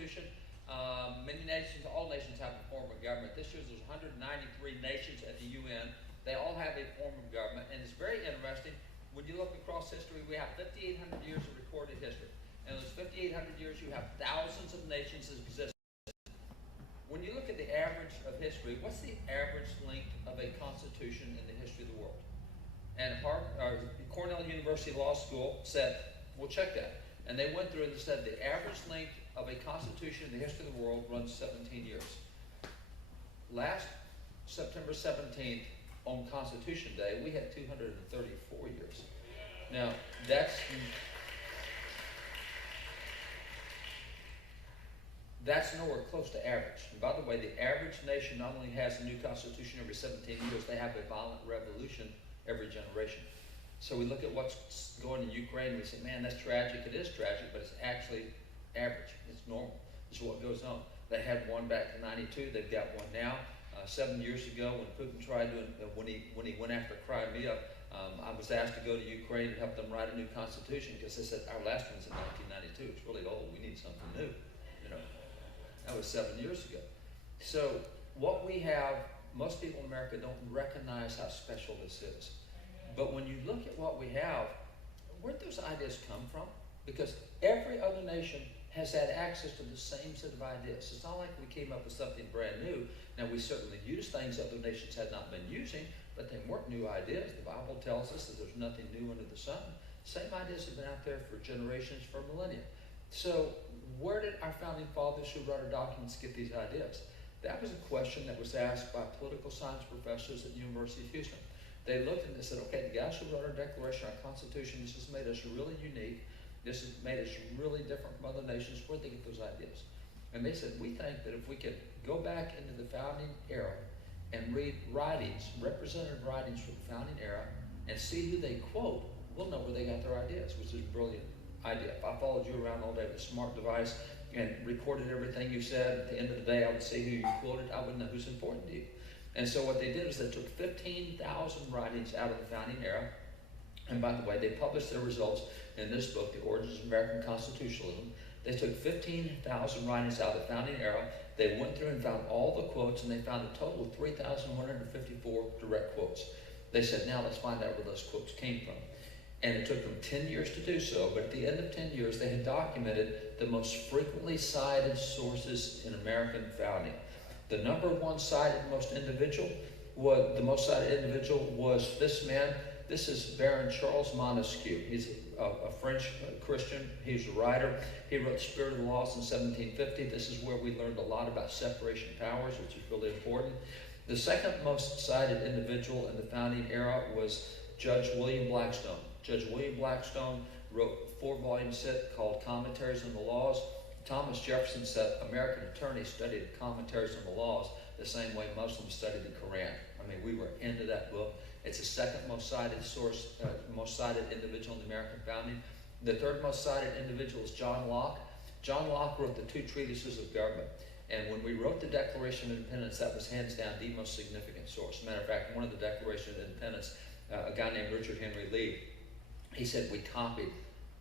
Constitution. Many nations, all nations have a form of government. This year there's 193 nations at the UN. They all have a form of government, and it's very interesting. When you look across history, we have 5,800 years of recorded history. And in those 5,800 years, you have thousands of nations that exist. When you look at the average of history, what's the average length of a constitution in the history of the world? And Cornell University Law School said, we'll check that. And they went through and said the average length of a constitution in the history of the world runs 17 years. Last September 17th, on Constitution Day, we had 234 years. Now, that's nowhere close to average. And by the way, the average nation not only has a new constitution every 17 years, they have a violent revolution every generation. So we look at what's going in Ukraine, and we say, man, that's tragic. It is tragic, but it's actually average. It's normal. It's what goes on. They had one back in '92. They've got one now. 7 years ago, when Putin tried to, when he went after Crimea, I was asked to go to Ukraine and help them write a new constitution, because they said our last one's in 1992. It's really old. We need something new. You know, that was 7 years ago. So what we have, most people in America don't recognize how special this is. But when you look at what we have, where'd those ideas come from? Because every other nation has had access to the same set of ideas. It's not like we came up with something brand new. Now, we certainly use things other nations had not been using, but they weren't new ideas. The Bible tells us that there's nothing new under the sun. Same ideas have been out there for generations, for millennia. So where did our founding fathers who wrote our documents get these ideas? That was a question that was asked by political science professors at the University of Houston. They looked and they said, okay, the guys who wrote our Declaration, our Constitution, this has made us really unique. This has made us really different from other nations. Where'd they get those ideas? And they said, we think that if we could go back into the founding era and read writings, representative writings from the founding era, and see who they quote, we'll know where they got their ideas, which is a brilliant idea. If I followed you around all day with a smart device and recorded everything you said, at the end of the day, I would see who you quoted. I wouldn't know who's important to you. And so what they did is they took 15,000 writings out of the founding era. And by the way, they published their results in this book, The Origins of American Constitutionalism. They took 15,000 writings out of the founding era. They went through and found all the quotes, and they found a total of 3,154 direct quotes. They said, now let's find out where those quotes came from. And it took them 10 years to do so, but at the end of 10 years, they had documented the most frequently cited sources in American founding. The number one cited most cited individual was this man. This is Baron Charles Montesquieu. He's a French Christian. He's a writer. He wrote Spirit of the Laws in 1750. This is where we learned a lot about separation of powers, which is really important. The second most cited individual in the founding era was Judge William Blackstone. Judge William Blackstone wrote a 4-volume set called Commentaries on the Laws. Thomas Jefferson said American attorneys studied commentaries on the laws the same way Muslims studied the Quran. I mean, we were into that book. It's the second most cited source, most cited individual in the American founding. The third most cited individual is John Locke. John Locke wrote the 2 treatises of government. And when we wrote the Declaration of Independence, that was hands down the most significant source. As a matter of fact, one of the Declaration of Independence, a guy named Richard Henry Lee, he said we copied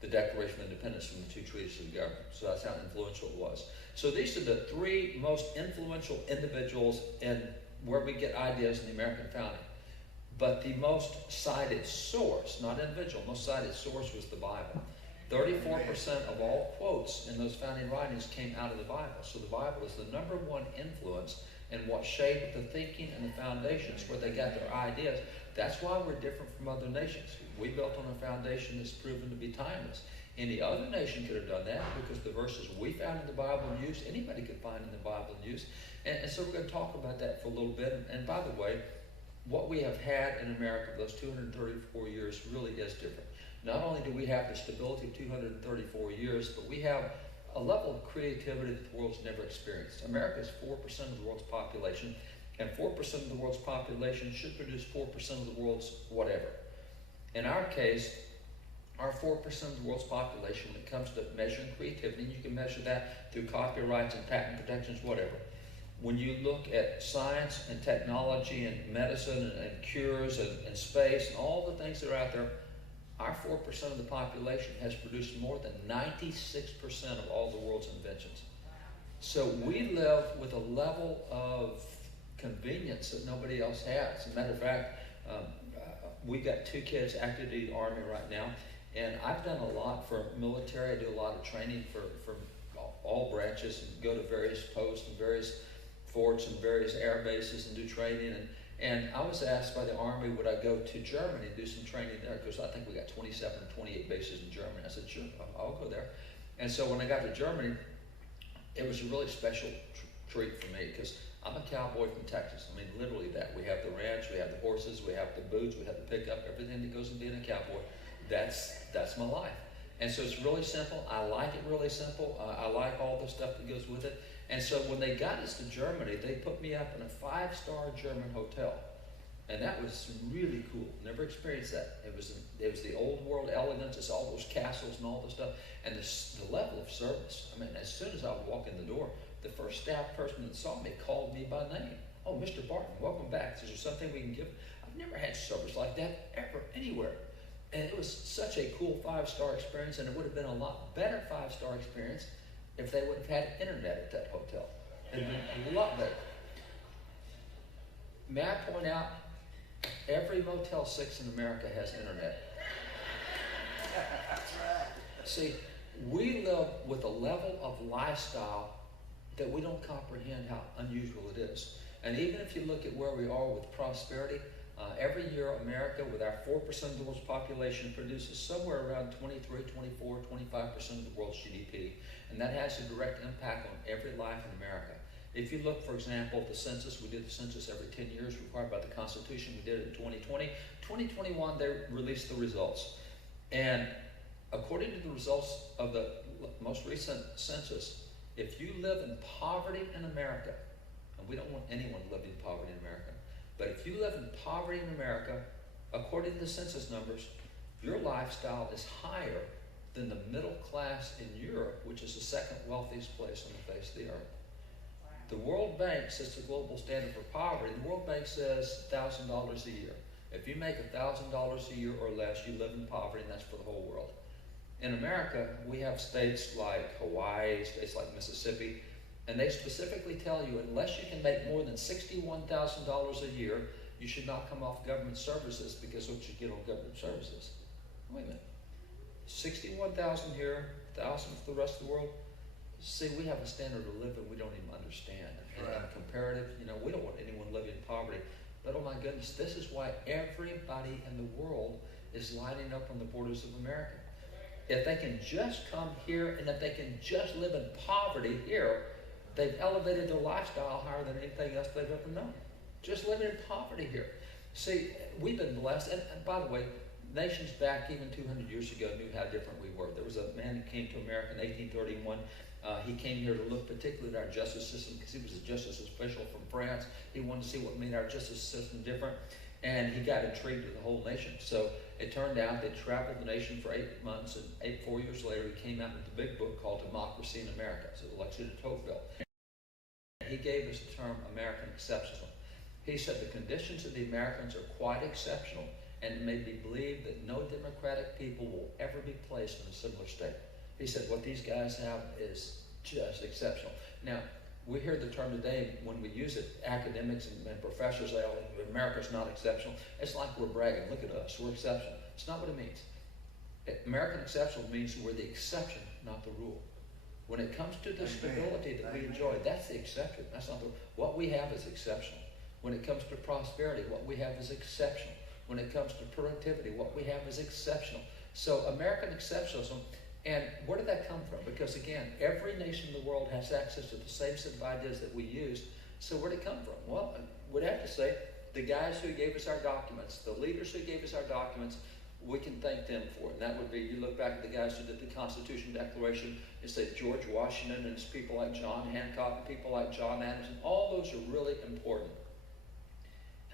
the Declaration of Independence from the 2 treatises of government. So that's how influential it was. So these are the 3 most influential individuals in where we get ideas in the American founding. But the most cited source, not individual, most cited source was the Bible. 34% of all quotes in those founding writings came out of the Bible. So the Bible is the number one influence in what shaped the thinking and the foundations where they got their ideas. That's why we're different from other nations. We built on a foundation that's proven to be timeless. Any other nation could have done that because the verses we found in the Bible and used, anybody could find in the Bible and use. And so we're going to talk about that for a little bit. And by the way, what we have had in America for those 234 years really is different. Not only do we have the stability of 234 years, but we have a level of creativity that the world's never experienced. America is 4% of the world's population, and 4% of the world's population should produce 4% of the world's whatever. In our case, our 4% of the world's population, when it comes to measuring creativity, and you can measure that through copyrights and patent protections, whatever. When you look at science and technology and medicine and cures and space and all the things that are out there, our 4% of the population has produced more than 96% of all the world's inventions. So we live with a level of convenience that nobody else has. As a matter of fact, we've got 2 kids active duty Army right now, and I've done a lot for military. I do a lot of training for all branches and go to various posts and various forts and various air bases and do training. And I was asked by the Army, would I go to Germany and do some training there? Because I think we got 27 or 28 bases in Germany. I said, sure, I'll go there. And so when I got to Germany, it was a really special treat for me because I'm a cowboy from Texas. I mean, literally that. We have the ranch, we have the horses, we have the boots, we have the pickup, everything that goes in being a cowboy. That's my life. And so it's really simple. I like it really simple. I like all the stuff that goes with it. And so when they got us to Germany, they put me up in a 5-star German hotel. And that was really cool. Never experienced that. It was the old world elegance. It's all those castles and all the stuff. And the level of service. I mean, as soon as I would walk in the door, the first staff person that saw me called me by name. Oh, Mr. Barton, welcome back. Is there something we can give? I've never had service like that ever, anywhere. And it was such a cool 5-star experience, and it would have been a lot better 5-star experience if they would have had internet at that hotel. It would have been a lot better. May I point out, every Motel 6 in America has internet. See, we live with a level of lifestyle that we don't comprehend how unusual it is. And even if you look at where we are with prosperity, every year America, with our 4% of the world's population, produces somewhere around 23, 24, 25% of the world's GDP. And that has a direct impact on every life in America. If you look, for example, at the census, we did the census every 10 years required by the Constitution. We did it in 2020. 2021, they released the results. And according to the results of the most recent census, if you live in poverty in America, and we don't want anyone to live in poverty in America, but if you live in poverty in America, according to the census numbers, your lifestyle is higher than the middle class in Europe, which is the 2nd wealthiest place on the face of the earth. The World Bank sets the global standard for poverty. The World Bank says $1,000 a year. If you make $1,000 a year or less, you live in poverty, and that's for the whole world. In America, we have states like Hawaii, states like Mississippi, and they specifically tell you unless you can make more than $61,000 a year, you should not come off government services because what you get on government services. Wait a minute. 61,000 here, 1,000 for the rest of the world. See, we have a standard of living we don't even understand. And comparative, we don't want anyone living in poverty. But oh my goodness, this is why everybody in the world is lining up on the borders of America. If they can just come here and if they can just live in poverty here, they've elevated their lifestyle higher than anything else they've ever known. Just living in poverty here. See, we've been blessed. And by the way, nations back even 200 years ago knew how different we were. There was a man who came to America in 1831. He came here to look particularly at our justice system because he was a justice official from France. He wanted to see what made our justice system different. And he got intrigued with the whole nation. So it turned out they traveled the nation for 8 months, and 4 years later he came out with a big book called Democracy in America. It's Alexis de Tocqueville. He gave us the term American exceptionalism. He said the conditions of the Americans are quite exceptional, and it may be believed that no democratic people will ever be placed in a similar state. He said what these guys have is just exceptional. Now, we hear the term today, when we use it, academics and professors say, oh, America's not exceptional. It's like we're bragging, look at us, we're exceptional. It's not what it means. American exceptional means we're the exception, not the rule. When it comes to the stability that we enjoy, that's the exception. That's not the rule. What we have is exceptional. When it comes to prosperity, what we have is exceptional. When it comes to productivity, what we have is exceptional. So American exceptionalism. And where did that come from? Because again, every nation in the world has access to the same set of ideas that we use. So where did it come from? Well, we'd have to say the guys who gave us our documents, the leaders who gave us our documents, we can thank them for it. And that would be, you look back at the guys who did the Constitution Declaration, you say George Washington and it's people like John Hancock and people like John Adams, and all those are really important.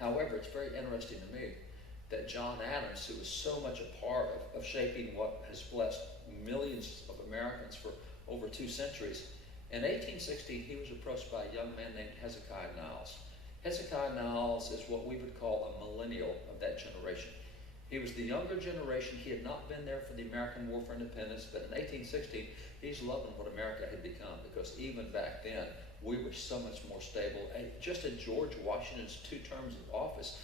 However, it's very interesting to me that John Adams, who was so much a part of shaping what has blessed millions of Americans for over 2 centuries, in 1860 he was approached by a young man named Hezekiah Niles. Hezekiah Niles is what we would call a millennial of that generation. He was the younger generation. He had not been there for the American War for Independence, but in 1860 he's loving what America had become because was even back then, we were so much more stable. And just in George Washington's 2 terms of office,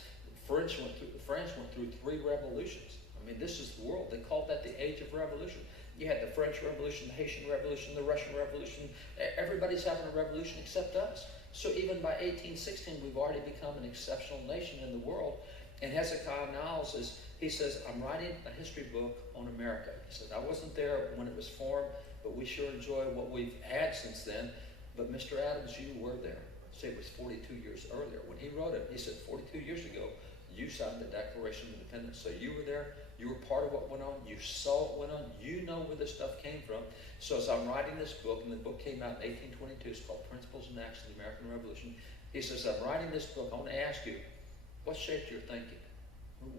France went through 3 revolutions. I mean, this is the world. They called that the Age of Revolution. You had the French Revolution, the Haitian Revolution, the Russian Revolution. Everybody's having a revolution except us. So even by 1816, we've already become an exceptional nation in the world. And Hezekiah Niles he says, I'm writing a history book on America. He said, I wasn't there when it was formed, but we sure enjoy what we've had since then. But Mr. Adams, you were there. See, it was 42 years earlier. When he wrote it, he said 42 years ago, you signed the Declaration of Independence. So you were there. You were part of what went on. You saw what went on. You know where this stuff came from. So as I'm writing this book, and the book came out in 1822, it's called Principles and Acts of the American Revolution. He says, I'm writing this book. I want to ask you, what shaped your thinking?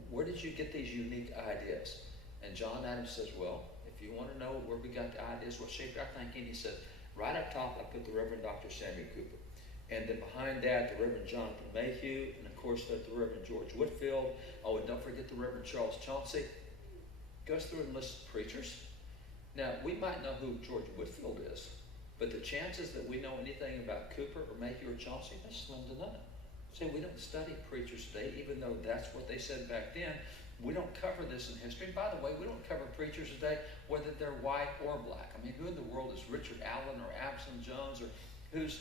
Where did you get these unique ideas? And John Adams says, well, if you want to know where we got the ideas, what shaped our thinking, he said, right up top, I put the Reverend Dr. Samuel Cooper. And then behind that, the Reverend Jonathan Mayhew, and of course, the Reverend George Whitefield. Oh, and don't forget the Reverend Charles Chauncey. Goes through and lists preachers. Now, we might know who George Whitefield is, but the chances that we know anything about Cooper or Mayhew or Chauncey, that's slim to none. See, we don't study preachers today, even though that's what they said back then. We don't cover this in history. By the way, we don't cover preachers today, whether they're white or black. I mean, who in the world is Richard Allen or Absalom Jones, or who's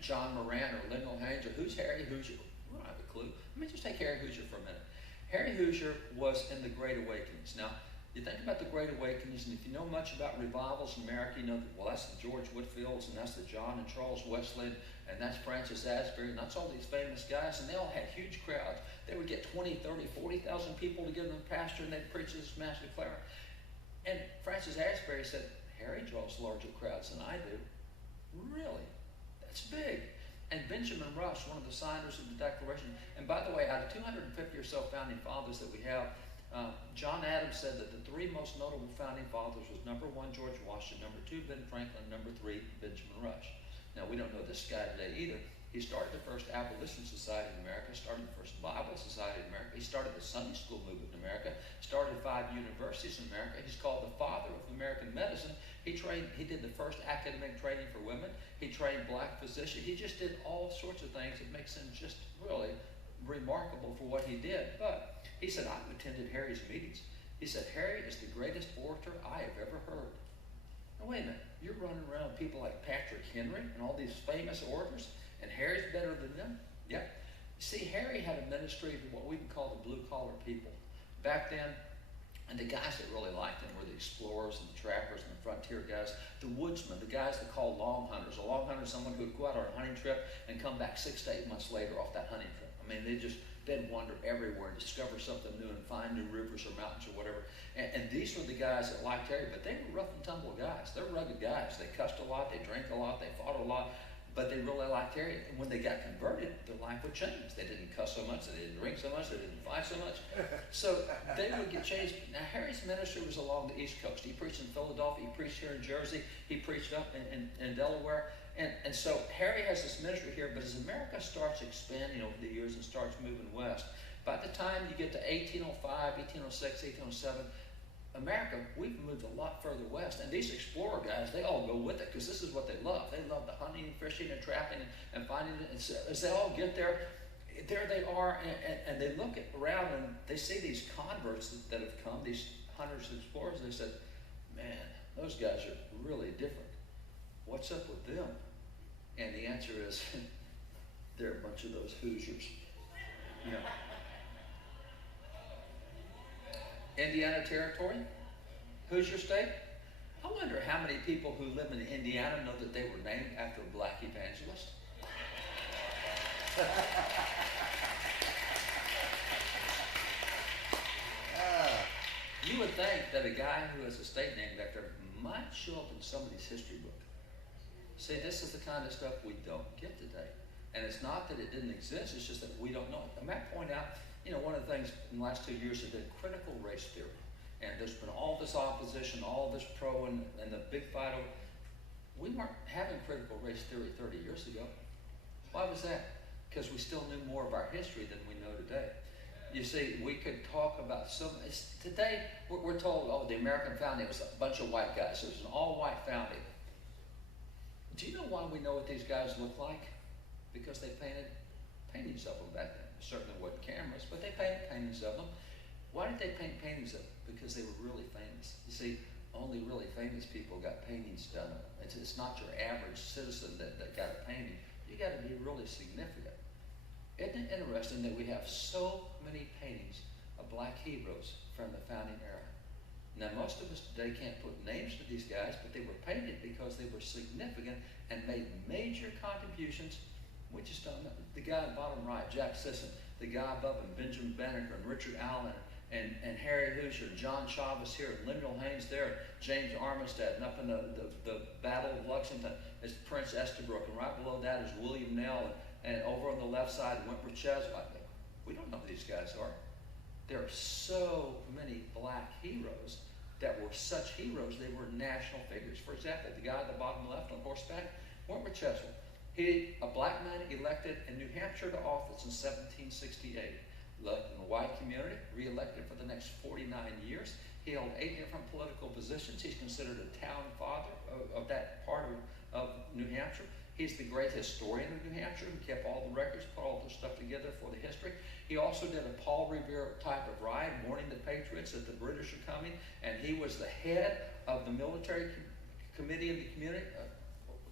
John Moran or Lyndall Haynes, or who's Harry Hoosier? We don't have a clue. I mean, just take Harry Hoosier for a minute. Harry Hoosier was in the Great Awakenings. Now, you think about the Great Awakenings, and if you know much about revivals in America, you know that, well, that's the George Whitefields, and that's the John and Charles Wesley, and that's Francis Asbury, and that's all these famous guys, and they all had huge crowds. They would get 20, 30, 40,000 people together in the pasture, and they'd preach this mass declare. And Francis Asbury said, Harry draws larger crowds than I do. Really? That's big. And Benjamin Rush, one of the signers of the Declaration, and by the way, out of 250 or so founding fathers that we have, John Adams said that the 3 most notable founding fathers was number 1, George Washington, number 2, Ben Franklin, number 3, Benjamin Rush. Now, we don't know this guy today either. He started the first abolition society in America, started the first Bible society in America. He started the Sunday school movement in America, started 5 universities in America. He's called the father of American medicine. He did the first academic training for women. He trained black physicians. He just did all sorts of things that makes him just really remarkable for what he did. But he said, I've attended Harry's meetings. He said, Harry is the greatest orator I have ever heard. Now, wait a minute. You're running around with people like Patrick Henry and all these famous orators, and Harry's better than them? Yep. You see, Harry had a ministry of what we would call the blue-collar people. Back then, and the guys that really liked him were the explorers and the trappers and the frontier guys, the woodsmen, the guys that called long hunters. A long hunter is someone who would go out on a hunting trip and come back 6 to 8 months later off that hunting trip. I mean, they'd wander everywhere and discover something new and find new rivers or mountains or whatever. And these were the guys that liked Harry, but they were rough and tumble guys. They're rugged guys. They cussed a lot, they drank a lot, they fought a lot, but they really liked Harry. And when they got converted, their life would change. They didn't cuss so much, they didn't drink so much, they didn't fight so much. So they would get changed. Now, Harry's ministry was along the East Coast. He preached in Philadelphia, he preached here in Jersey, he preached up in Delaware. And so Harry has this ministry here, but as America starts expanding over the years and starts moving west, by the time you get to 1805, 1806, 1807, America, we've moved a lot further west. And these explorer guys, they all go with it because this is what they love. They love the hunting, fishing, and trapping, and finding it. And so as they all get there they are, and they look around and they see these converts that have come, these hunters and explorers, and they said, man, those guys are really different. What's up with them? And the answer is, they're a bunch of those Hoosiers. You know. Indiana Territory, Hoosier State. I wonder how many people who live in Indiana know that they were named after a black evangelist. You would think that a guy who has a state named after him might show up in somebody's history book. See, this is the kind of stuff we don't get today. And it's not that it didn't exist, it's just that we don't know it. I might point out, you know, one of the things in the last 2 years has been critical race theory. And there's been all this opposition, all this pro and the big fight over. We weren't having critical race theory 30 years ago. Why was that? Because we still knew more of our history than we know today. You see, we could talk about today we're told, oh, the American founding was a bunch of white guys. It was an all-white founding. know why we know what these guys look like? Because they painted paintings of them back then. Certainly wasn't cameras, but they painted paintings of them. Why did they paint paintings of them? Because they were really famous. You see, only really famous people got paintings done of them. It's not your average citizen that got a painting. You got to be really significant. Isn't it interesting that we have so many paintings of black heroes from the founding era? Now, most of us today can't put names to these guys, but they were painted because they were significant and made major contributions. We just don't know. The guy at the bottom right, Jack Sisson, the guy above him, Benjamin Banneker and Richard Allen and Harry Hoosier, John Chavez here, and Lemuel Haynes there, James Armistead, and up in the Battle of Lexington is Prince Estabrook, and right below that is William Nell, and over on the left side, Wentworth Cheswick. We don't know who these guys are. There are so many black heroes that were such heroes, they were national figures. For example, the guy at the bottom left on horseback, Wentworth Cheswick. He, a black man elected in New Hampshire to office in 1768. Lived in the white community, re-elected for the next 49 years. He held 8 different political positions. He's considered a town father of that part of New Hampshire. He's the great historian of New Hampshire who kept all the records, put all the stuff together for the history. He also did a Paul Revere type of ride, warning the Patriots that the British are coming, and he was the head of the military committee of the community.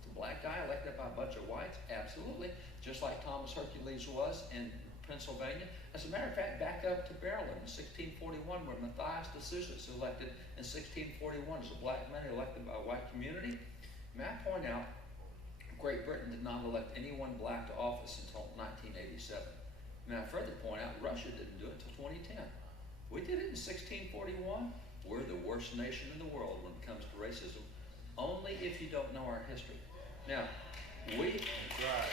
The black guy elected by a bunch of whites? Absolutely. Just like Thomas Hercules was in Pennsylvania. As a matter of fact, back up to Maryland in 1641, where Matthias Decius elected in 1641 as a black man elected by a white community. May I point out, Great Britain did not elect anyone black to office until 1987. May I further point out, Russia didn't do it until 2010. We did it in 1641. We're the worst nation in the world when it comes to racism, only if you don't know our history. Now, That's right. That's right.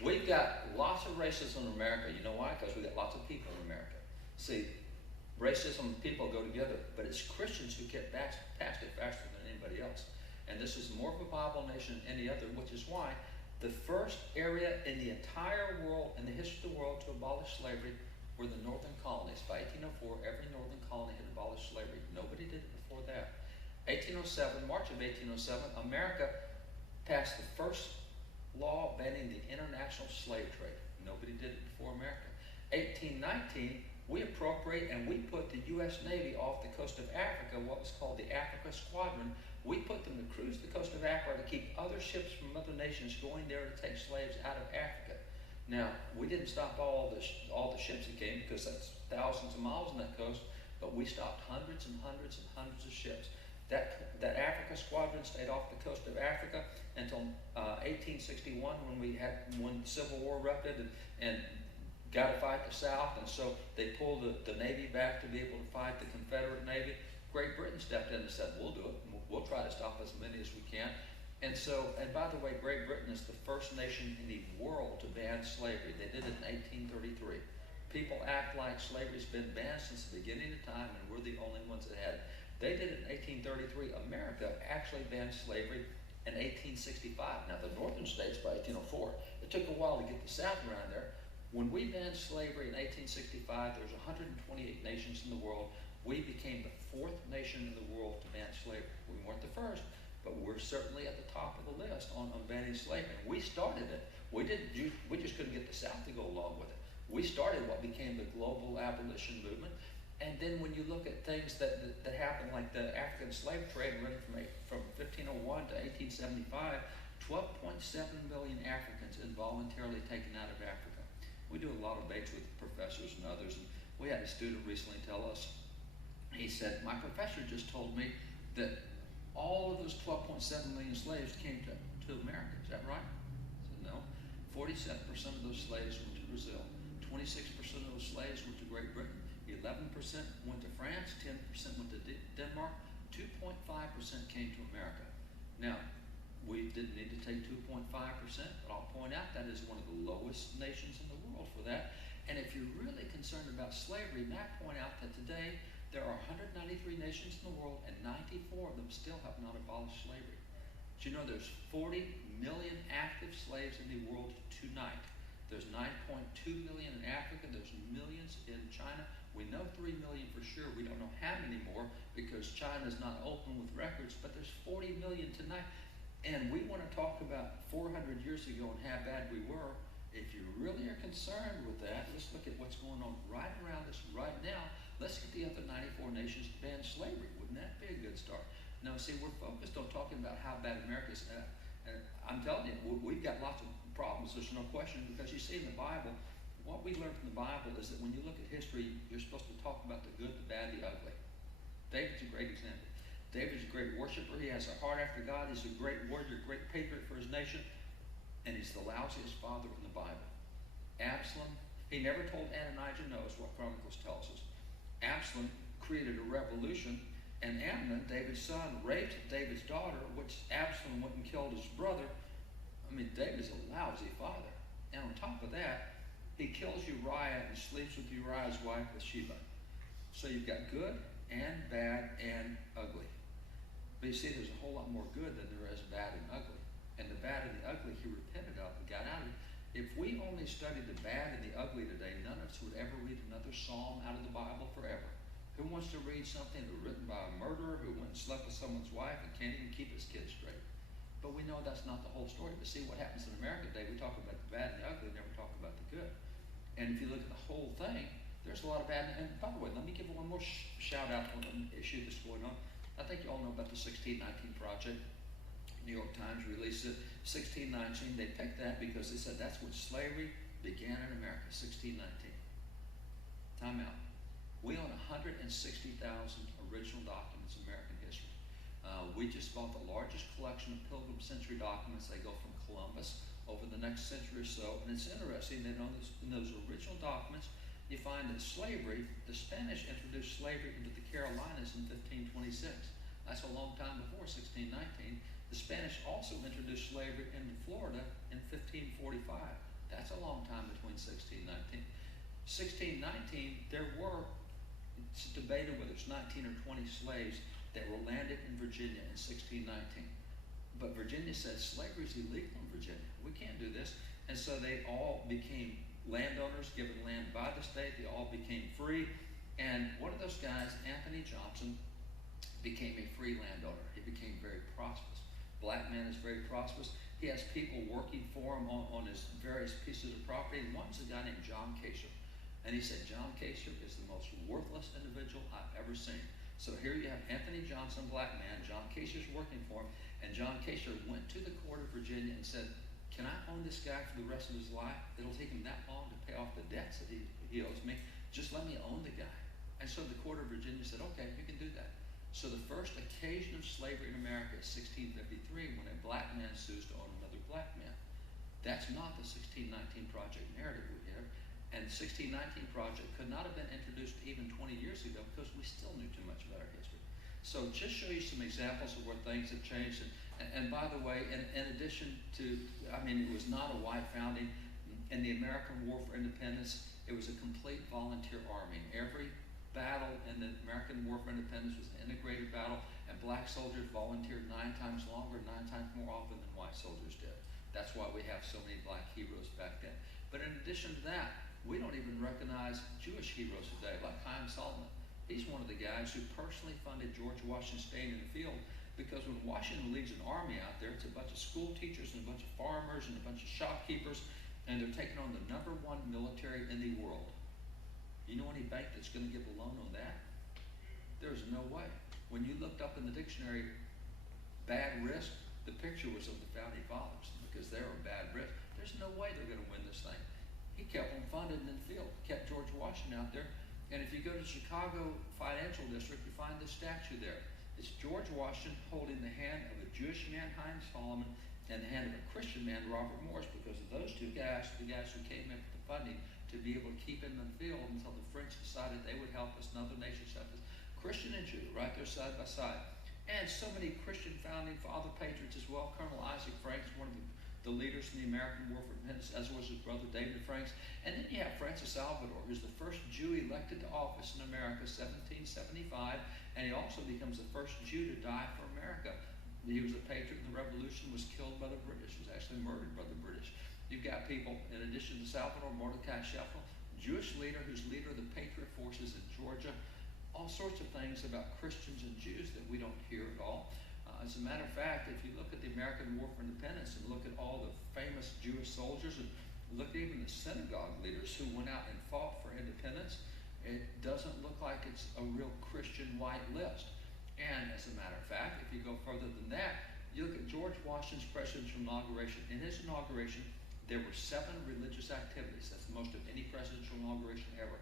We've got lots of racism in America. You know why? Because we've got lots of people in America. See, racism and people go together, but it's Christians who get past it faster than anybody else. And this is more of a Bible nation than any other, which is why the first area in the entire world, in the history of the world, to abolish slavery were the northern colonies. By 1804, every northern colony had abolished slavery. Nobody did it before that. 1807, March of 1807, America passed the first law banning the international slave trade. Nobody did it before America. 1819, we appropriate and we put the U.S. Navy off the coast of Africa, what was called the Africa Squadron. We put them to cruise the coast of Africa to keep other ships from other nations going there to take slaves out of Africa. Now, we didn't stop all the ships that came, because that's thousands of miles on that coast, but we stopped hundreds and hundreds and hundreds of ships. That Africa Squadron stayed off the coast of Africa until 1861, when the Civil War erupted and got to fight the South, and so they pulled the Navy back to be able to fight the Confederate Navy. Great Britain stepped in and said, we'll do it. We'll try to stop as many as we can. And by the way, Great Britain is the first nation in the world to ban slavery. They did it in 1833. People act like slavery's been banned since the beginning of time, and we're the only ones that had it. They did it in 1833. America actually banned slavery in 1865. Now, the northern states by 1804. It took a while to get the South around there. When we banned slavery in 1865, there was 128 nations in the world. We became the 4th nation in the world to ban slavery. We weren't the first, but we're certainly at the top of the list on banning slavery. And we started it. We just couldn't get the South to go along with it. We started what became the global abolition movement. And then when you look at things that happened, like the African slave trade running from 1501 to 1875, 12.7 million Africans involuntarily taken out of Africa. We do a lot of debates with professors and others, and we had a student recently tell us, he said, my professor just told me that all of those 12.7 million slaves came to America. Is that right? I said, no. 47% of those slaves went to Brazil. 26% of those slaves went to Great Britain. 11% went to France. 10% went to Denmark. 2.5% came to America. Now, we didn't need to take 2.5%, but I'll point out that is one of the lowest nations in the world for that. And if you're really concerned about slavery, may I point out that today there are 193 nations in the world, and 94 of them still have not abolished slavery. Do you know there's 40 million active slaves in the world tonight? There's 9.2 million in Africa. There's millions in China. We know 3 million for sure. We don't know how many more, because China's not open with records, but there's 40 million tonight. And we want to talk about 400 years ago and how bad we were. If you really are concerned with that, let's look at what's going on right around us right now. Let's get the other 94 nations to ban slavery. Wouldn't that be a good start? No, see, we're focused on talking about how bad America's at. And I'm telling you, we've got lots of problems, there's no question, because you see in the Bible, what we learn from the Bible is that when you look at history, you're supposed to talk about the good, the bad, the ugly. David's a great example. David's a great worshiper. He has a heart after God. He's a great warrior, great patriot for his nation. And he's the lousiest father in the Bible. Absalom, he never told Adonijah no, is what Chronicles tells us. Absalom created a revolution, and Amnon, David's son, raped David's daughter, which Absalom went and killed his brother. I mean, David's a lousy father. And on top of that, he kills Uriah and sleeps with Uriah's wife Bathsheba. So you've got good and bad and ugly. But you see, there's a whole lot more good than there is bad and ugly. And the bad and the ugly he repented of and got out of it. If we only studied the bad and the ugly today, none of us would ever read another psalm out of the Bible forever. Who wants to read something written by a murderer who went and slept with someone's wife and can't even keep his kids straight? But we know that's not the whole story. But see what happens in America today, we talk about the bad and the ugly, never talk about the good. And if you look at the whole thing, there's a lot of bad. And by the way, let me give one more shout out on an issue that's going on. I think you all know about the 1619 Project. New York Times released it. 1619, they picked that because they said that's when slavery began in America, 1619. Time out. We own 160,000 original documents in American history. We just bought the largest collection of Pilgrim Century documents. They go from Columbus over the next century or so. And it's interesting that in those original documents, you find that slavery, the Spanish introduced slavery into the Carolinas in 1526. That's a long time before 1619. The Spanish also introduced slavery into Florida in 1545. That's a long time between 1619. 1619, there were, it's debated whether it's 19 or 20 slaves that were landed in Virginia in 1619. But Virginia says slavery is illegal in Virginia. We can't do this. And so they all became landowners, given land by the state. They all became free. And one of those guys, Anthony Johnson, became a free landowner. He became very prosperous. Black man is very prosperous. He has people working for him on his various pieces of property. And one's a guy named John Casher. And he said, John Casher is the most worthless individual I've ever seen. So here you have Anthony Johnson, black man. John Casher's working for him. And John Casher went to the court of Virginia and said, can I own this guy for the rest of his life? It'll take him that long to pay off the debts that he owes me. Just let me own the guy. And so the court of Virginia said, okay, you can do that. So the first occasion of slavery in America is 1653, when a black man sues to own another black man. That's not the 1619 Project narrative we have. And the 1619 Project could not have been introduced even 20 years ago because we still knew too much about our history. So just show you some examples of where things have changed. And by the way, in addition to, I mean, it was not a white founding. In the American War for Independence, it was a complete volunteer army. Every battle in the American War for Independence was an integrated battle, and black soldiers volunteered 9 times longer, 9 times more often than white soldiers did. That's why we have so many black heroes back then. But in addition to that, we don't even recognize Jewish heroes today, like Chaim Solomon. He's one of the guys who personally funded George Washington staying in the field, because when Washington leads an army out there, it's a bunch of school teachers and a bunch of farmers and a bunch of shopkeepers, and they're taking on the #1 military in the world. You know any bank that's going to give a loan on that? There's no way. When you looked up in the dictionary, bad risk, the picture was of the founding fathers, because they were bad risk. There's no way they're going to win this thing. He kept them funded in the field, kept George Washington out there. And if you go to Chicago Financial District, you find this statue there. It's George Washington holding the hand of a Jewish man, Chaim Solomon, and the hand of a Christian man, Robert Morris, because of those two guys, the guys who came in with the funding to be able to keep him in the field until the French decided they would help us and other nations help us. Christian and Jew, right there side by side. And so many Christian founding father patriots as well. Colonel Isaac Franks, one of the leaders in the American War for Independence, as was his brother David Franks. And then you have Francis Salvador, who's the first Jew elected to office in America, 1775, and he also becomes the first Jew to die for America. He was a patriot in the Revolution, was killed by the British, was actually murdered by the British. You've got people, in addition to Salvador, Mordecai Scheffel, Jewish leader who's leader of the Patriot forces in Georgia. all sorts of things about Christians and Jews that we don't hear at all. As a matter of fact, if you look at the American War for Independence and look at all the famous Jewish soldiers and look at even the synagogue leaders who went out and fought for independence, it doesn't look like it's a real Christian white list. And as a matter of fact, if you go further than that, you look at George Washington's presidential inauguration. In his inauguration, there were 7 religious activities. That's the most of any presidential inauguration ever.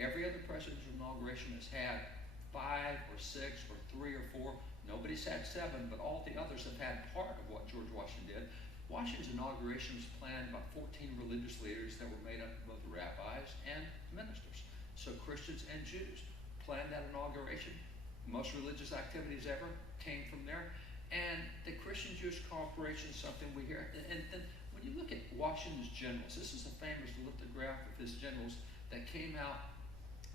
Every other presidential inauguration has had 5 or 6 or 3 or 4. Nobody's had 7, but all the others have had part of what George Washington did. Washington's inauguration was planned by 14 religious leaders that were made up of both rabbis and ministers. So Christians and Jews planned that inauguration. Most religious activities ever came from there. And the Christian-Jewish cooperation is something we hear. And when you look at Washington's generals, this is a famous lithograph of his generals that came out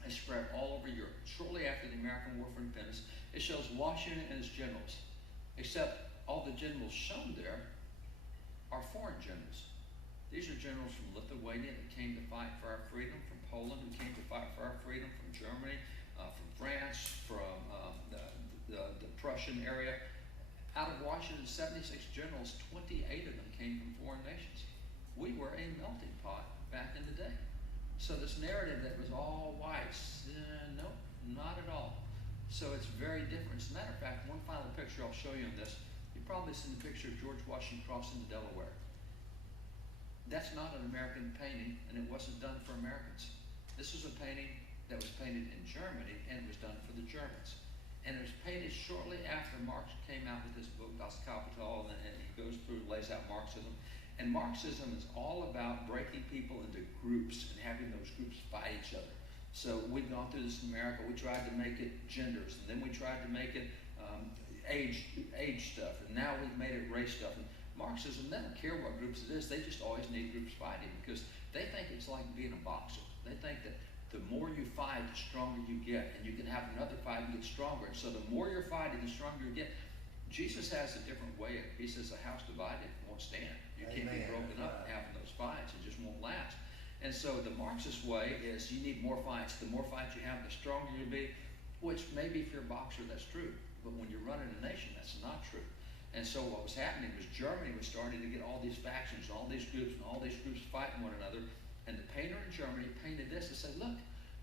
and spread all over Europe. Shortly after the American War for Independence, it shows Washington and his generals, except all the generals shown there are foreign generals. These are generals from Lithuania that came to fight for our freedom, from Poland who came to fight for our freedom, from Germany, from France, from the Prussian area. Out of Washington's 76 generals, 28 of them came from foreign nations. We were a melting pot back in the day. So this narrative that was all whites, no, not at all. So it's very different. As a matter of fact, one final picture I'll show you on this. You've probably seen the picture of George Washington crossing the Delaware. That's not an American painting, and it wasn't done for Americans. This was a painting that was painted in Germany, and it was done for the Germans. And it was painted shortly after Marx came out with his book, Das Kapital, and he goes through and lays out Marxism. And Marxism is all about breaking people into groups and having those groups fight each other. So we've gone through this in America. We tried to make it genders, and then we tried to make it age stuff, and now we've made it race stuff. And Marxism, they don't care what groups it is. They just always need groups fighting because they think it's like being a boxer. They think that the more you fight, the stronger you get, and you can have another fight and get stronger. And so the more you're fighting, the stronger you get. Jesus has a different way. He says a house divided won't stand. You can't be broken up and having those fights. It just won't last. And so the Marxist way is you need more fights. The more fights you have, the stronger you'll be, which maybe if you're a boxer, that's true. But when you're running a nation, that's not true. And so what was happening was Germany was starting to get all these factions, all these groups, and all these groups fighting one another. And the painter in Germany painted this and said, look,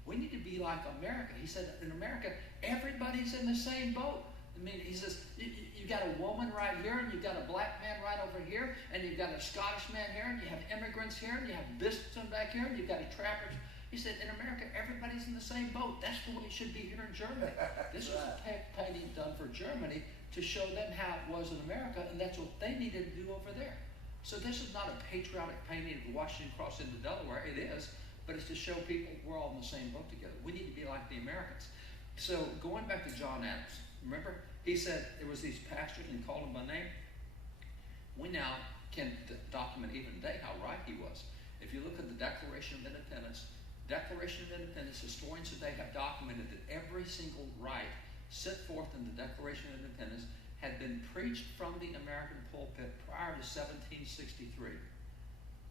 we need to be like America. He said, in America, everybody's in the same boat. I mean, he says, you got a woman right here, and you've got a black man right over here, and you've got a Scottish man here, and you have immigrants here, and you have businessmen back here, and you've got a trapper. He said, in America, everybody's in the same boat. That's the way it should be here in Germany. This was a painting done for Germany to show them how it was in America, and that's what they needed to do over there. So this is not a patriotic painting of Washington crossing the Delaware. It is, but it's to show people we're all in the same boat together. We need to be like the Americans. So going back to John Adams, remember? He said there was these pastors and he called them by name. We now can document even today how right he was. If you look at the Declaration of Independence, historians today have documented that every single right set forth in the Declaration of Independence had been preached from the American pulpit prior to 1763.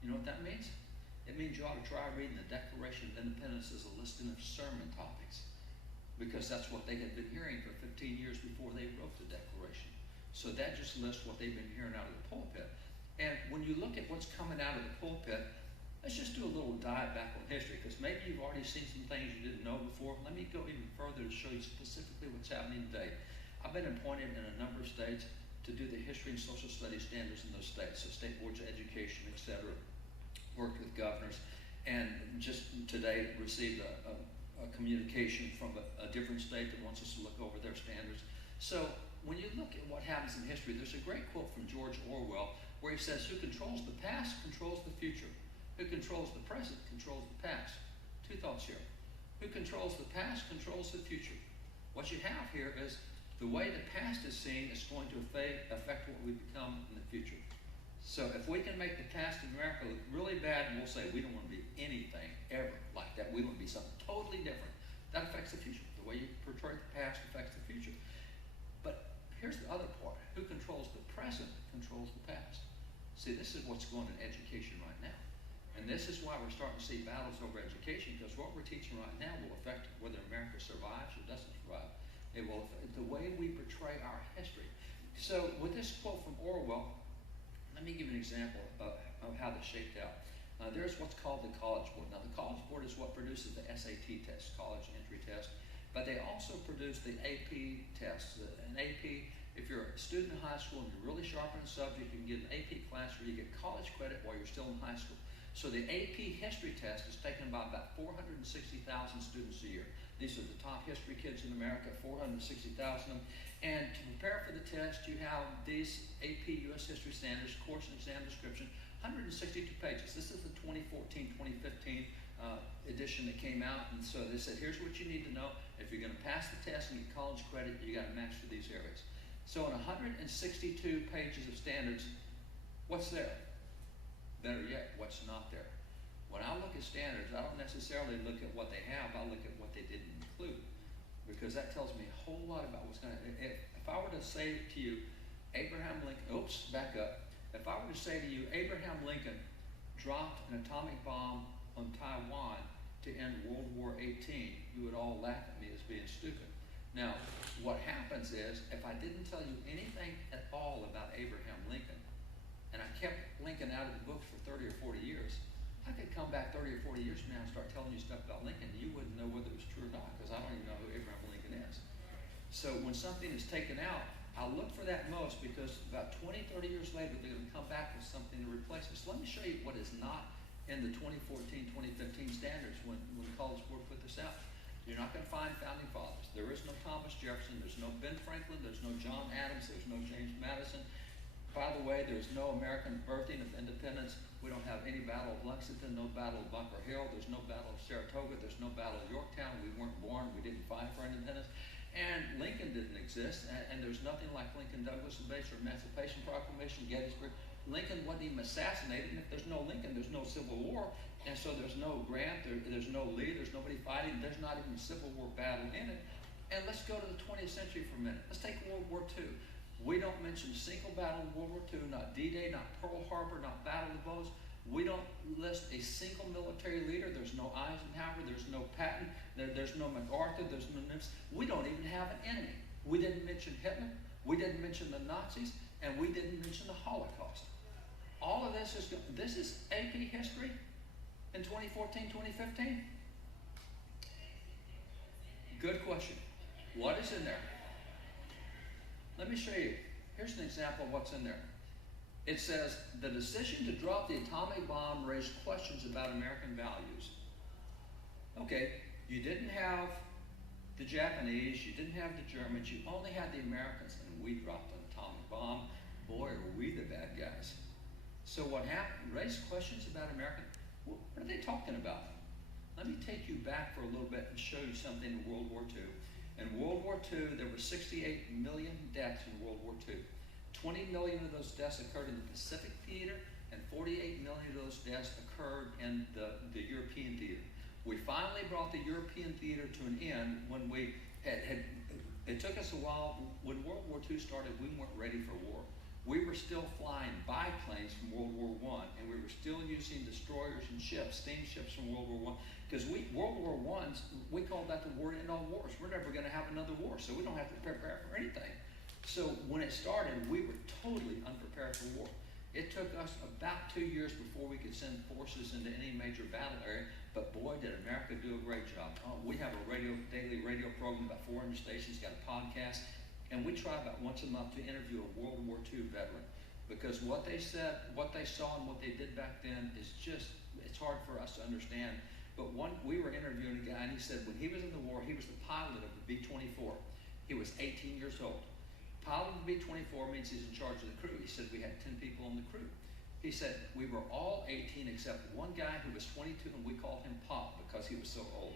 You know what that means? It means you ought to try reading the Declaration of Independence as a listing of sermon topics, because that's what they had been hearing for 15 years before they wrote the Declaration. So that just lists what they've been hearing out of the pulpit. And when you look at what's coming out of the pulpit, let's just do a little dive back on history, because maybe you've already seen some things you didn't know before. Let me go even further to show you specifically what's happening today. I've been appointed in a number of states to do the history and social studies standards in those states, so state boards of education, etc. Worked with governors, and just today received a communication from a different state that wants us to look over their standards. So when you look at what happens in history, there's a great quote from George Orwell where he says, who controls the past controls the future. Who controls the present controls the past. Two thoughts here. Who controls the past controls the future. What you have here is the way the past is seen is going to affect what we become in the future. So if we can make the past in America look really bad, and we'll say we don't want to be anything ever like that, we want to be something totally different, that affects the future. The way you portray the past affects the future. But here's the other part. Who controls the present controls the past. See, this is what's going on in education right now. And this is why we're starting to see battles over education, because what we're teaching right now will affect whether America survives or doesn't survive. It will affect the way we portray our history. So with this quote from Orwell, let me give you an example of how this shaped out. There's what's called the College Board. Now the College Board is what produces the SAT test, college entry test, but they also produce the AP test. An AP, if you're a student in high school and you're really sharp in a subject, you can get an AP class where you get college credit while you're still in high school. So the AP history test is taken by about 460,000 students a year. These are the top history kids in America, 460,000 of them. And to prepare for the test, you have these AP U.S. History Standards, course and exam description, 162 pages. This is the 2014-2015 edition that came out. And so they said, here's what you need to know. If you're going to pass the test and get college credit, you got to match for these areas. So in 162 pages of standards, what's there? Better yet, what's not there? When I look at standards, I don't necessarily look at what they have, I look at what they didn't include. Because that tells me a whole lot about what's going to, if I were to say to you, Abraham Lincoln, oops, back up. If I were to say to you, Abraham Lincoln dropped an atomic bomb on Taiwan to end World War XVIII, you would all laugh at me as being stupid. Now, what happens is, if I didn't tell you anything at all about Abraham Lincoln, and I kept Lincoln out of the books for 30 or 40 years, I could come back 30 or 40 years from now and start telling you stuff about Lincoln, and you wouldn't know whether it was true or not, because I don't even know who Abraham Lincoln is. So when something is taken out, I look for that most, because about 20, 30 years later, they're going to come back with something to replace it. So let me show you what is not in the 2014, 2015 standards when the College Board put this out. You're not going to find founding fathers. There is no Thomas Jefferson. There's no Ben Franklin. There's no John Adams. There's no James Madison. By the way, there's no American birthing of independence. We don't have any Battle of Lexington, no Battle of Bunker Hill. There's no Battle of Saratoga. There's no Battle of Yorktown. We weren't born. We didn't fight for independence. And Lincoln didn't exist. And there's nothing like Lincoln-Douglas base or Emancipation Proclamation, Gettysburg. Lincoln wasn't even assassinated. And if there's no Lincoln, there's no Civil War. And so there's no Grant. There's no Lee. There's nobody fighting. There's not even a Civil War battle in it. And let's go to the 20th century for a minute. Let's take World War II. We don't mention a single battle in World War II, not D-Day, not Pearl Harbor, not Battle of the Bulge. We don't list a single military leader. There's no Eisenhower, there's no Patton, there's no MacArthur, there's no Nimitz. We don't even have an enemy. We didn't mention Hitler, we didn't mention the Nazis, and we didn't mention the Holocaust. All of this is AP history in 2014, 2015? Good question. What is in there? Let me show you. Here's an example of what's in there. It says, the decision to drop the atomic bomb raised questions about American values. Okay, you didn't have the Japanese, you didn't have the Germans, you only had the Americans, and we dropped an atomic bomb. Boy, are we the bad guys. So what happened? Raised questions about American, what are they talking about? Let me take you back for a little bit and show you something in World War II. In World War II, there were 68 million deaths in World War II. 20 million of those deaths occurred in the Pacific theater, and 48 million of those deaths occurred in the European theater. We finally brought the European theater to an end when we it took us a while. When World War II started, we weren't ready for war. We were still flying biplanes from World War I, and we were still using destroyers and ships, steamships from World War I, because World War I, we called that the war to end all wars. We're never going to have another war, so we don't have to prepare for anything. So when it started, we were totally unprepared for war. It took us about 2 years before we could send forces into any major battle area, but boy, did America do a great job. We have a daily radio program, about 400 stations, got a podcast, and we try about once a month to interview a World War II veteran, because what they said, what they saw, and what they did back then is just, it's hard for us to understand. But we were interviewing a guy, and he said when he was in the war, he was the pilot of the B-24. He was 18 years old. Pilot of the B-24 means he's in charge of the crew. He said we had 10 people on the crew. He said we were all 18 except one guy who was 22, and we called him Pop because he was so old.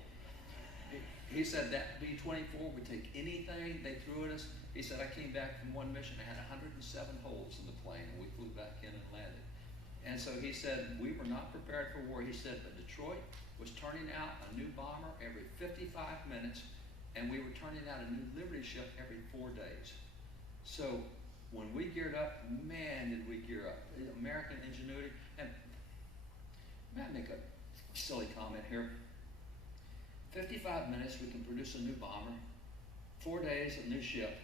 He said that B-24 would take anything they threw at us. He said, I came back from one mission, I had 107 holes in the plane, and we flew back in and landed. And so he said, we were not prepared for war. He said, but Detroit was turning out a new bomber every 55 minutes, and we were turning out a new Liberty ship every 4 days. So when we geared up, man, did we gear up. American ingenuity. And May I make a silly comment here? 55 minutes, we can produce a new bomber. 4 days, a new ship.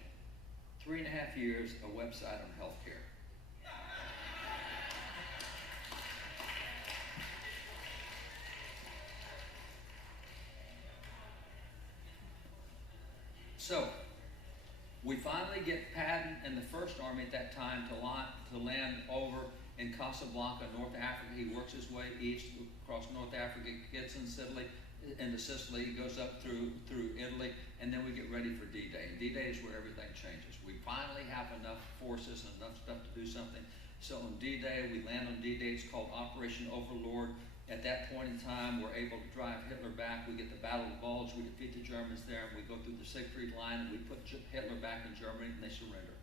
3.5 years, a website on healthcare. So, we finally get Patton and the First Army at that time to land over in Casablanca, North Africa. He works his way east across North Africa, gets into Sicily, goes up through Italy, and then we get ready for D-Day. And D-Day is where everything changes. We finally have enough forces and enough stuff to do something. So on D-Day, we land on D-Day. It's called Operation Overlord. At that point in time, we're able to drive Hitler back. We get the Battle of Bulge. We defeat the Germans there, and we go through the Siegfried Line, and we put Hitler back in Germany, and they surrender.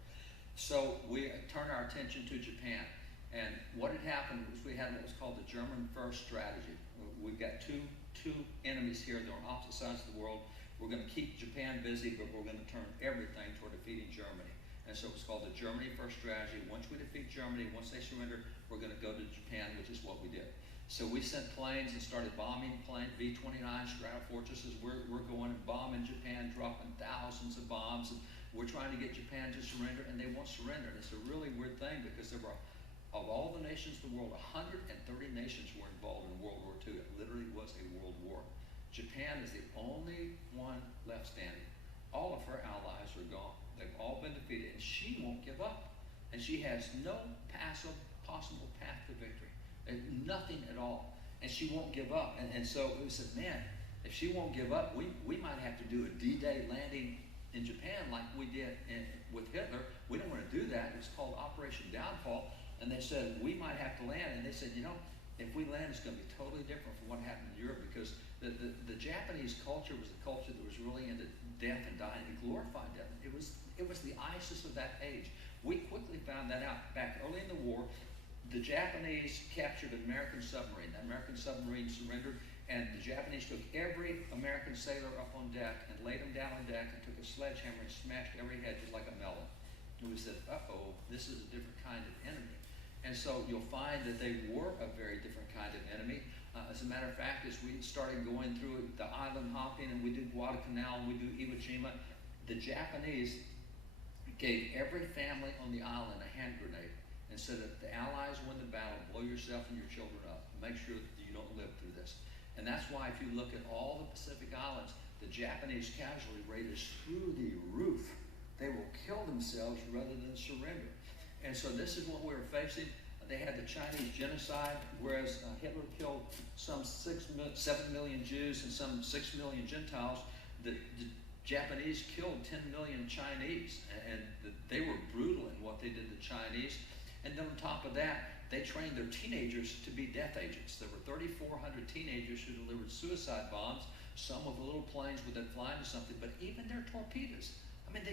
So we turn our attention to Japan. And what had happened was we had what was called the German First strategy. We've got two enemies here. They're on opposite sides of the world. We're going to keep Japan busy, but we're going to turn everything toward defeating Germany. And so it's called the Germany First strategy. Once we defeat Germany, once they surrender, we're going to go to Japan, which is what we did. So we sent planes and started bombing B-29 Stratofortresses. We're going and bombing Japan, dropping thousands of bombs. And we're trying to get Japan to surrender, and they won't surrender. And it's a really weird thing because there were, of all the nations of the world, 130 nations were involved in World War II. It literally was a world war. Japan is the only one left standing. All of her allies are gone. They've all been defeated, and she won't give up. And she has no possible path to victory. Nothing at all. And she won't give up. And so we said, man, if she won't give up, we might have to do a D-Day landing in Japan like we did with Hitler. We don't want to do that. It's called Operation Downfall. And they said, we might have to land. And they said, if we land, it's going to be totally different from what happened in Europe, because the Japanese culture was a culture that was really into death and dying. It glorified death. It was the ISIS of that age. We quickly found that out back early in the war. The Japanese captured an American submarine. The American submarine surrendered, and the Japanese took every American sailor up on deck and laid them down on deck and took a sledgehammer and smashed every head just like a melon. And we said, uh-oh, this is a different kind of enemy. And so you'll find that they were a very different kind of enemy. As a matter of fact, as we started going through the island hopping, and we do Guadalcanal and we do Iwo Jima, the Japanese gave every family on the island a hand grenade and said, if the Allies win the battle, blow yourself and your children up. Make sure that you don't live through this. And that's why if you look at all the Pacific Islands, the Japanese casualty rate is through the roof. They will kill themselves rather than surrender. And so this is what we were facing. They had the Chinese genocide, whereas Hitler killed some 7 million Jews and some 6 million Gentiles. The Japanese killed 10 million Chinese, and they were brutal in what they did to Chinese. And then on top of that, they trained their teenagers to be death agents. There were 3,400 teenagers who delivered suicide bombs, some with little planes would then fly into something, but even their torpedoes. I mean,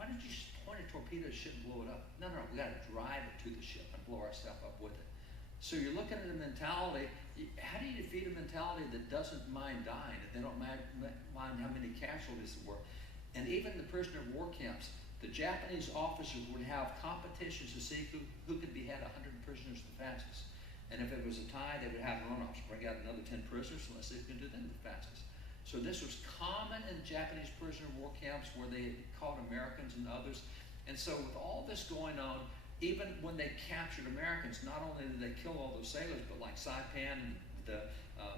why did you just point a torpedo at a ship and blow it up? No, we got to drive it to the ship and blow ourselves up with it. So you're looking at a mentality. How do you defeat a mentality that doesn't mind dying, and they don't mind how many casualties there were? And even the prisoner of war camps, the Japanese officers would have competitions to see who could behead 100 prisoners the fastest. And if it was a tie, they would have runoffs, bring out another 10 prisoners, and let's see who can do them the fastest. So this was common in Japanese prisoner of war camps where they caught Americans and others. And so with all this going on, even when they captured Americans, not only did they kill all those sailors, but like Saipan and the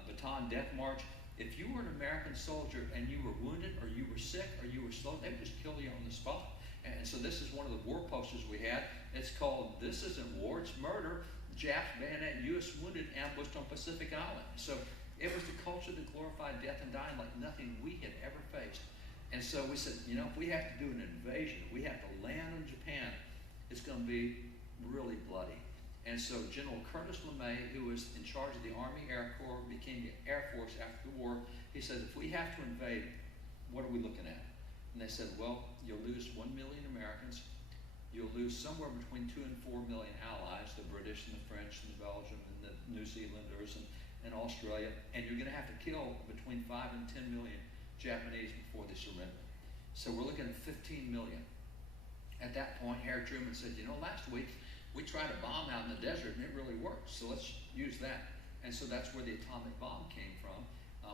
Bataan Death March, if you were an American soldier and you were wounded or you were sick or you were slow, they would just kill you on the spot. And so this is one of the war posters we had. It's called, "This Isn't War, It's Murder. Japs bayonet U.S. wounded ambushed on Pacific Island." So it was the culture that glorified death and dying like nothing we had ever faced. And so we said, if we have to do an invasion, we have to land on Japan, it's going to be really bloody. And so General Curtis LeMay, who was in charge of the Army Air Corps, became the Air Force after the war. He said, if we have to invade, what are we looking at? And they said, well, you'll lose 1 million Americans. You'll lose somewhere between 2 and 4 million allies, the British and the French and the Belgium and the New Zealanders and Australia. And you're going to have to kill between 5 and 10 million Japanese before they surrender. So we're looking at 15 million. At that point, Harry Truman said, last week we tried a bomb out in the desert and it really worked. So let's use that. And so that's where the atomic bomb came from.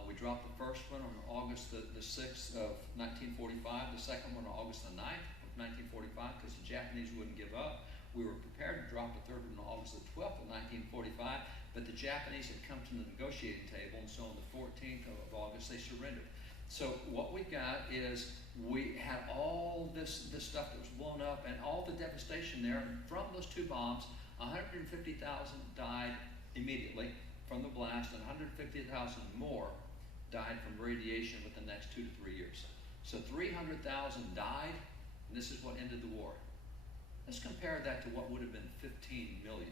We dropped the first one on August the 6th of 1945, the second one on August the 9th of 1945, because the Japanese wouldn't give up. We were prepared to drop the third one on August the 12th of 1945, but the Japanese had come to the negotiating table, and so on the 14th of August, they surrendered. So what we got is we had all this stuff that was blown up and all the devastation there. And from those two bombs, 150,000 died immediately from the blast, and 150,000 more died from radiation within the next 2 to 3 years. So 300,000 died, and this is what ended the war. Let's compare that to what would have been 15 million.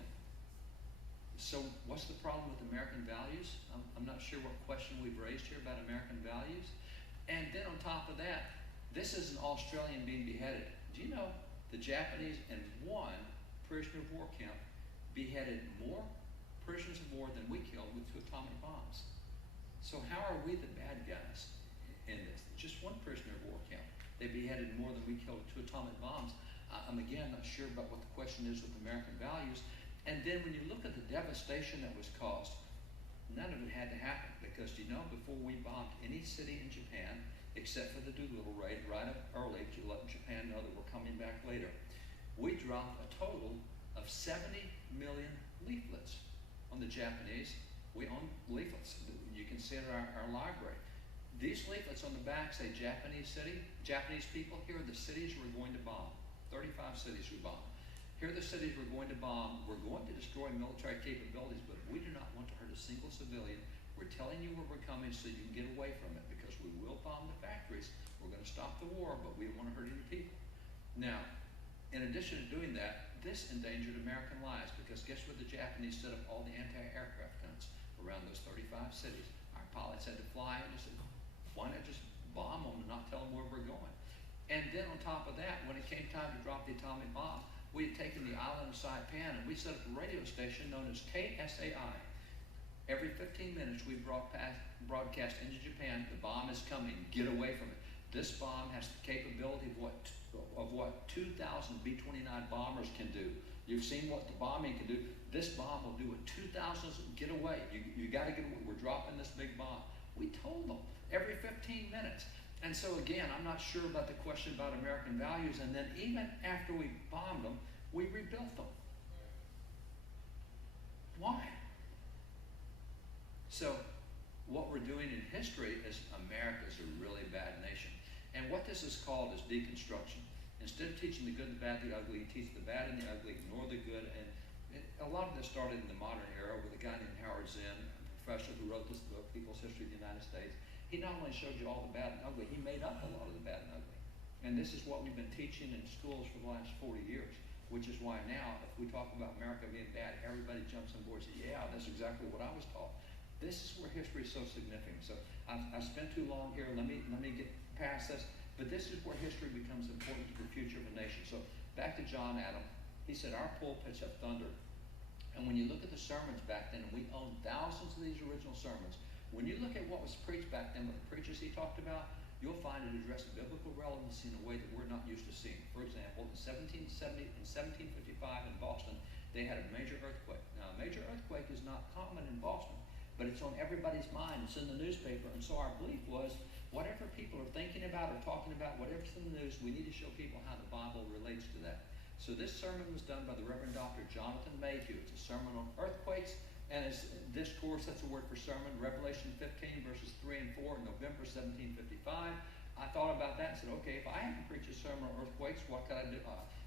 So what's the problem with American values? I'm not sure what question we've raised here about American values. And then on top of that, this is an Australian being beheaded. Do you know the Japanese in one prisoner of war camp beheaded more prisoners of war than we killed with 2 atomic bombs? So how are we the bad guys in this? Just one prisoner of war camp. They beheaded more than we killed with 2 atomic bombs. I'm again not sure about what the question is with American values. And then when you look at the devastation that was caused, none of it had to happen, because before we bombed any city in Japan, except for the Doolittle raid right up early to let Japan know that we're coming back later, we dropped a total of 70 million leaflets on the Japanese. We own leaflets. You can see it in our library. These leaflets on the back say Japanese city, Japanese people. Here are the cities we're going to bomb. 35 cities we bombed. Here are the cities we're going to bomb. We're going to destroy military capabilities, but we do not want to hurt a single civilian. We're telling you where we're coming so you can get away from it, because we will bomb the factories. We're going to stop the war, but we don't want to hurt any people. Now, in addition to doing that, this endangered American lives, because guess what? The Japanese set up all the anti-aircraft guns around those 35 cities. Our pilots had to fly and just said, why not just bomb them and not tell them where we're going? And then on top of that, when it came time to drop the atomic bomb, we had taken the island of Saipan and we set up a radio station known as KSAI. Every 15 minutes we broadcast into Japan, the bomb is coming, get away from it. This bomb has the capability of what 2,000 B-29 bombers can do. You've seen what the bombing can do. This bomb will do what 2,000, get away. You got to get away. We're dropping this big bomb. We told them every 15 minutes. And so again, I'm not sure about the question about American values. And then even after we bombed them, we rebuilt them. Why? So what we're doing in history is America's a really bad nation. And what this is called is deconstruction. Instead of teaching the good, the bad, the ugly, you teach the bad and the ugly, ignore the good. And a lot of this started in the modern era with a guy named Howard Zinn, a professor who wrote this book, People's History of the United States. He not only showed you all the bad and ugly, he made up a lot of the bad and ugly. And this is what we've been teaching in schools for the last 40 years, which is why now, if we talk about America being bad, everybody jumps on board and says, yeah, that's exactly what I was taught. This is where history is so significant. So I've spent too long here. Let me get past this. But this is where history becomes important to the future of a nation. So back to John Adam. He said, our pulpits have thunder. And when you look at the sermons back then, and we own thousands of these original sermons, when you look at what was preached back then, what the preachers he talked about, you'll find it addressed biblical relevancy in a way that we're not used to seeing. For example, in 1770 and 1755 in Boston, they had a major earthquake. Now, a major earthquake is not common in Boston, but it's on everybody's mind. It's in the newspaper. And so our belief was, whatever people are thinking about or talking about, whatever's in the news, we need to show people how the Bible relates to that. So this sermon was done by the Reverend Dr. Jonathan Mayhew. It's a sermon on earthquakes, and it's discourse, that's a word for sermon, Revelation 15, verses 3 and 4, November 1755. I thought about that and said, okay, if I had to preach a sermon on earthquakes, what could I do?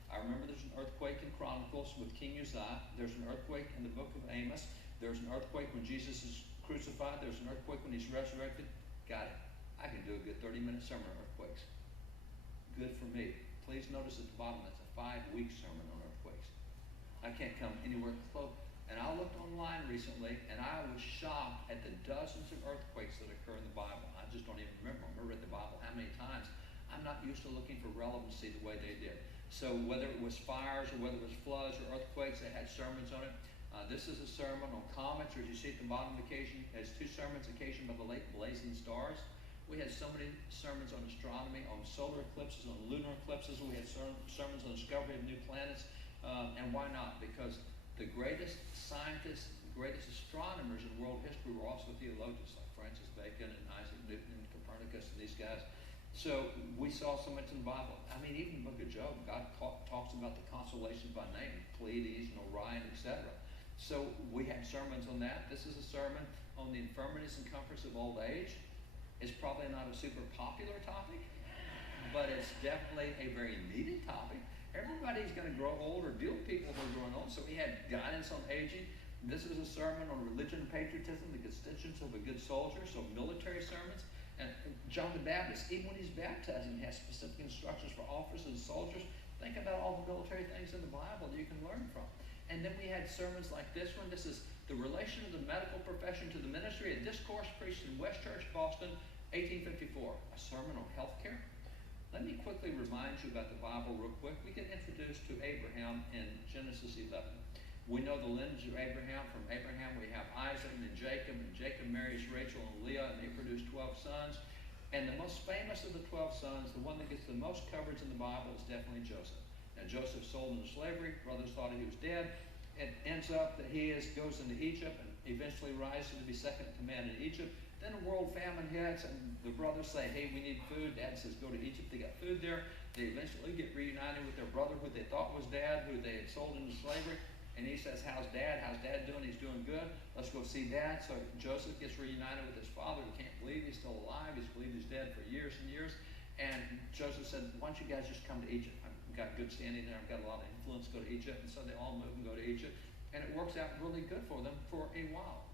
I remember there's an earthquake in Chronicles with King Uzziah. There's an earthquake in the book of Amos. There's an earthquake when Jesus is crucified. There's an earthquake when he's resurrected. Got it. I can do a good 30-minute sermon on earthquakes. Good for me. Please notice at the bottom, that's a 5-week sermon on earthquakes. I can't come anywhere close. And I looked online recently, and I was shocked at the dozens of earthquakes that occur in the Bible. I just don't even remember them. I read the Bible how many times. I'm not used to looking for relevancy the way they did. So whether it was fires or whether it was floods or earthquakes, they had sermons on it. This is a sermon on comets, or as you see at the bottom of the occasion, it has 2 sermons occasioned by the late blazing stars. We had so many sermons on astronomy, on solar eclipses, on lunar eclipses. We had sermons on the discovery of new planets. And why not? Because the greatest scientists, the greatest astronomers in world history were also theologians, like Francis Bacon and Isaac Newton and Copernicus and these guys. So we saw so much in the Bible. I mean, even the book of Job, God talks about the constellations by name, Pleiades and Orion, etc. So we had sermons on that. This is a sermon on the infirmities and comforts of old age. It's probably not a super popular topic, but it's definitely a very needed topic. Everybody's going to grow old or deal with people who are growing old, so we had guidance on aging. This is a sermon on religion and patriotism, the constituents of a good soldier, so military sermons. And John the Baptist, even when he's baptizing, has specific instructions for officers and soldiers. Think about all the military things in the Bible that you can learn from. And then we had sermons like this one. This is the relation of the medical profession to the ministry, a discourse preached in West Church, Boston, 1854. A sermon on healthcare. Let me quickly remind you about the Bible real quick. We get introduced to Abraham in Genesis 11. We know the lineage of Abraham. From Abraham we have Isaac and Jacob marries Rachel and Leah, and they produce 12 sons. And the most famous of the 12 sons, the one that gets the most coverage in the Bible, is definitely Joseph. Now Joseph sold into slavery. Brothers thought he was dead. It ends up that he goes into Egypt and eventually rises to be second in command in Egypt. Then a world famine hits, and the brothers say, hey, we need food. Dad says, go to Egypt. They got food there. They eventually get reunited with their brother, who they thought was dad, who they had sold into slavery. And he says, how's dad? How's dad doing? He's doing good. Let's go see dad. So Joseph gets reunited with his father, who can't believe he's still alive. He's believed he's dead for years and years. And Joseph said, why don't you guys just come to Egypt? I've got good standing there. I've got a lot of influence. Go to Egypt. And so they all move and go to Egypt. And it works out really good for them for a while.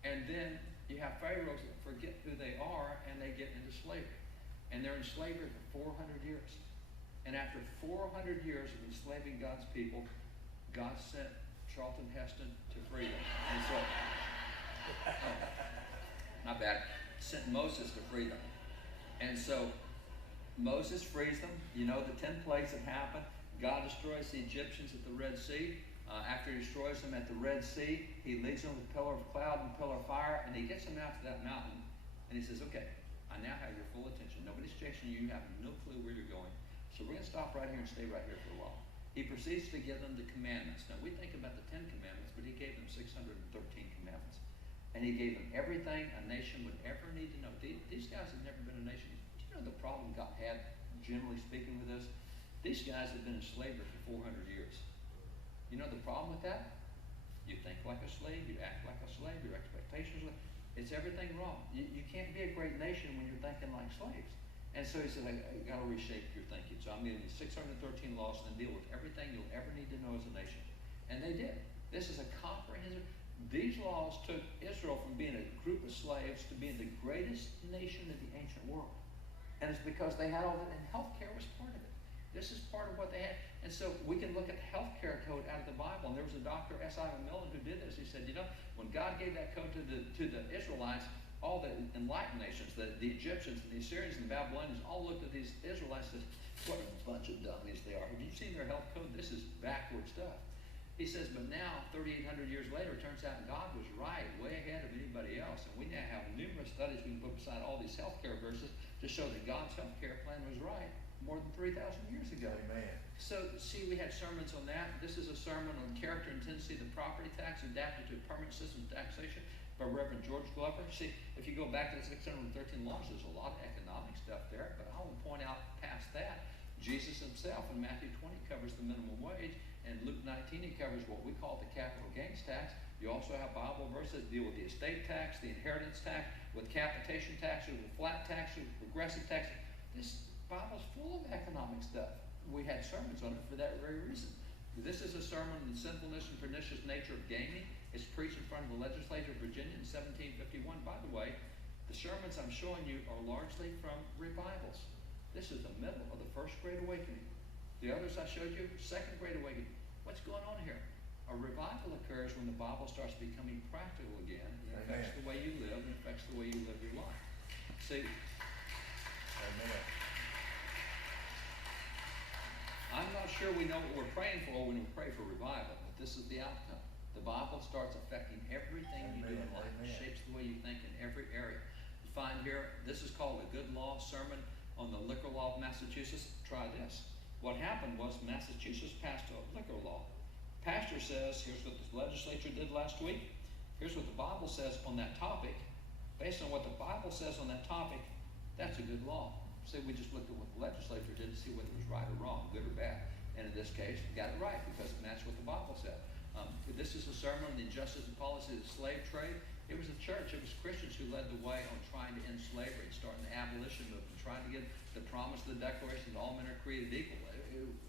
And then you have pharaohs that forget who they are, and they get into slavery. And they're in slavery for 400 years. And after 400 years of enslaving God's people, God sent Charlton Heston to free them. And so, not bad, sent Moses to free them. And so Moses frees them. You know the 10 plagues that happen. God destroys the Egyptians at the Red Sea. After he destroys them at the Red Sea, he leads them with a pillar of cloud and pillar of fire, and he gets them out to that mountain. And he says, okay, I now have your full attention. Nobody's chasing you. You have no clue where you're going. So we're going to stop right here and stay right here for a while. He proceeds to give them the commandments. Now, we think about the 10 commandments, but he gave them 613 commandments. And he gave them everything a nation would ever need to know. These guys have never been a nation. Do you know the problem God had, generally speaking, with this? These guys have been in slavery for 400 years. You know the problem with that? You think like a slave, you act like a slave, your expectations are, it's everything wrong. You can't be a great nation when you're thinking like slaves. And so he said, I got to reshape your thinking. So I'm giving you 613 laws and deal with everything you'll ever need to know as a nation. And they did. This is a comprehensive. These laws took Israel from being a group of slaves to being the greatest nation in the ancient world. And it's because they had all that, and healthcare was part of it. This is part of what they had. And so we can look at the healthcare code out of the Bible. And there was a Dr. S. I. Millen who did this. He said, you know, when God gave that code to the Israelites, all the enlightened nations, the Egyptians and the Assyrians and the Babylonians, all looked at these Israelites and said, what a bunch of dummies they are. Have you seen their health code? This is backward stuff. He says, but now, 3,800 years later, it turns out God was right, way ahead of anybody else. And we now have numerous studies we can put beside all these healthcare verses to show that God's healthcare plan was right more than 3,000 years ago. Amen. So, see, we had sermons on that. This is a sermon on character and tendency of the property tax adapted to a permanent system of taxation by Reverend George Glover. See, if you go back to the 613 laws, there's a lot of economic stuff there, but I want to point out past that, Jesus himself in Matthew 20 covers the minimum wage, and Luke 19 he covers what we call the capital gains tax. You also have Bible verses that deal with the estate tax, the inheritance tax, with capitation taxes, with flat taxes, with progressive taxes. This Bible's full of economic stuff. We had sermons on it for that very reason. This is a sermon on the sinfulness and pernicious nature of gaming. It's preached in front of the legislature of Virginia in 1751. By the way, the sermons I'm showing you are largely from revivals. This is the middle of the First Great Awakening. The others I showed you, Second Great Awakening. What's going on here? A revival occurs when the Bible starts becoming practical again. It affects the way you live, and affects the way you live your life. See? Amen. I'm not sure we know what we're praying for when we pray for revival, but this is the outcome. The Bible starts affecting everything you do in life. It shapes the way you think in every area. You find here, this is called a Good Law Sermon on the Liquor Law of Massachusetts. Try this. What happened was Massachusetts passed a liquor law. Pastor says, here's what the legislature did last week. Here's what the Bible says on that topic. Based on what the Bible says on that topic, that's a good law. See, we just looked at what the legislature did to see whether it was right or wrong, good or bad. And in this case, we got it right because it matched what the Bible said. This is a sermon on the injustice and policy of the slave trade. It was a church, it was Christians who led the way on trying to end slavery, starting the abolition movement, trying to get the promise of the Declaration that all men are created equal.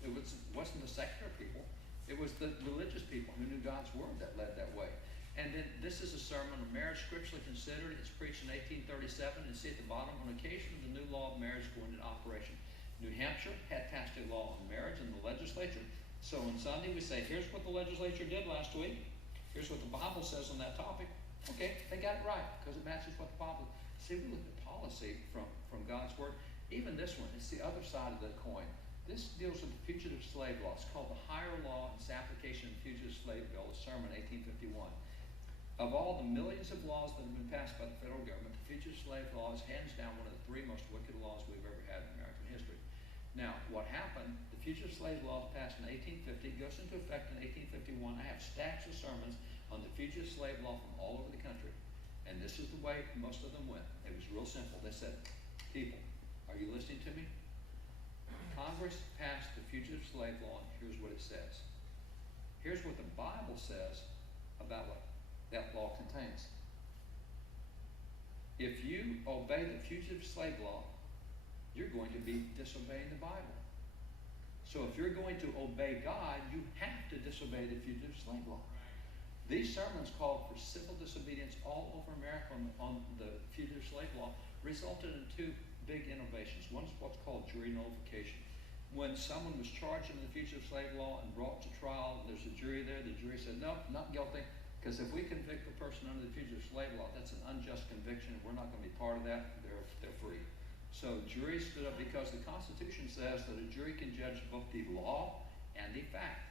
It wasn't the secular people, it was the religious people who knew God's word that led that way. And then this is a sermon on marriage scripturally considered. It's preached in 1837, and see at the bottom, on occasion of the new law of marriage going into operation. New Hampshire had passed a law on marriage in the legislature. So on Sunday we say, here's what the legislature did last week. Here's what the Bible says on that topic. Okay, they got it right because it matches what the Bible. See, we look at policy from God's word. Even this one, it's the other side of the coin. This deals with the fugitive slave law. It's called the Higher Law and its application of the Fugitive Slave Bill, a sermon 1851. Of all the millions of laws that have been passed by the federal government, the fugitive slave law is hands down one of the three most wicked laws we've ever had in American history. Now, what happened, the fugitive slave law was passed in 1850, goes into effect in 1851. I have stacks of sermons on the fugitive slave law from all over the country. And this is the way most of them went. It was real simple. They said, people, are you listening to me? Congress passed the fugitive slave law, and here's what it says. Here's what the Bible says about what that law contains. If you obey the fugitive slave law, you're going to be disobeying the Bible. So if you're going to obey God, you have to disobey the fugitive slave law. These sermons called for civil disobedience all over America on the fugitive slave law resulted in two big innovations. One is what's called jury nullification. When someone was charged under the fugitive slave law and brought to trial, there's a jury there, the jury said, no, not guilty, because if we convict the person under the fugitive slave law, that's an unjust conviction, and we're not going to be part of that, they're free. So juries stood up because the Constitution says that a jury can judge both the law and the fact.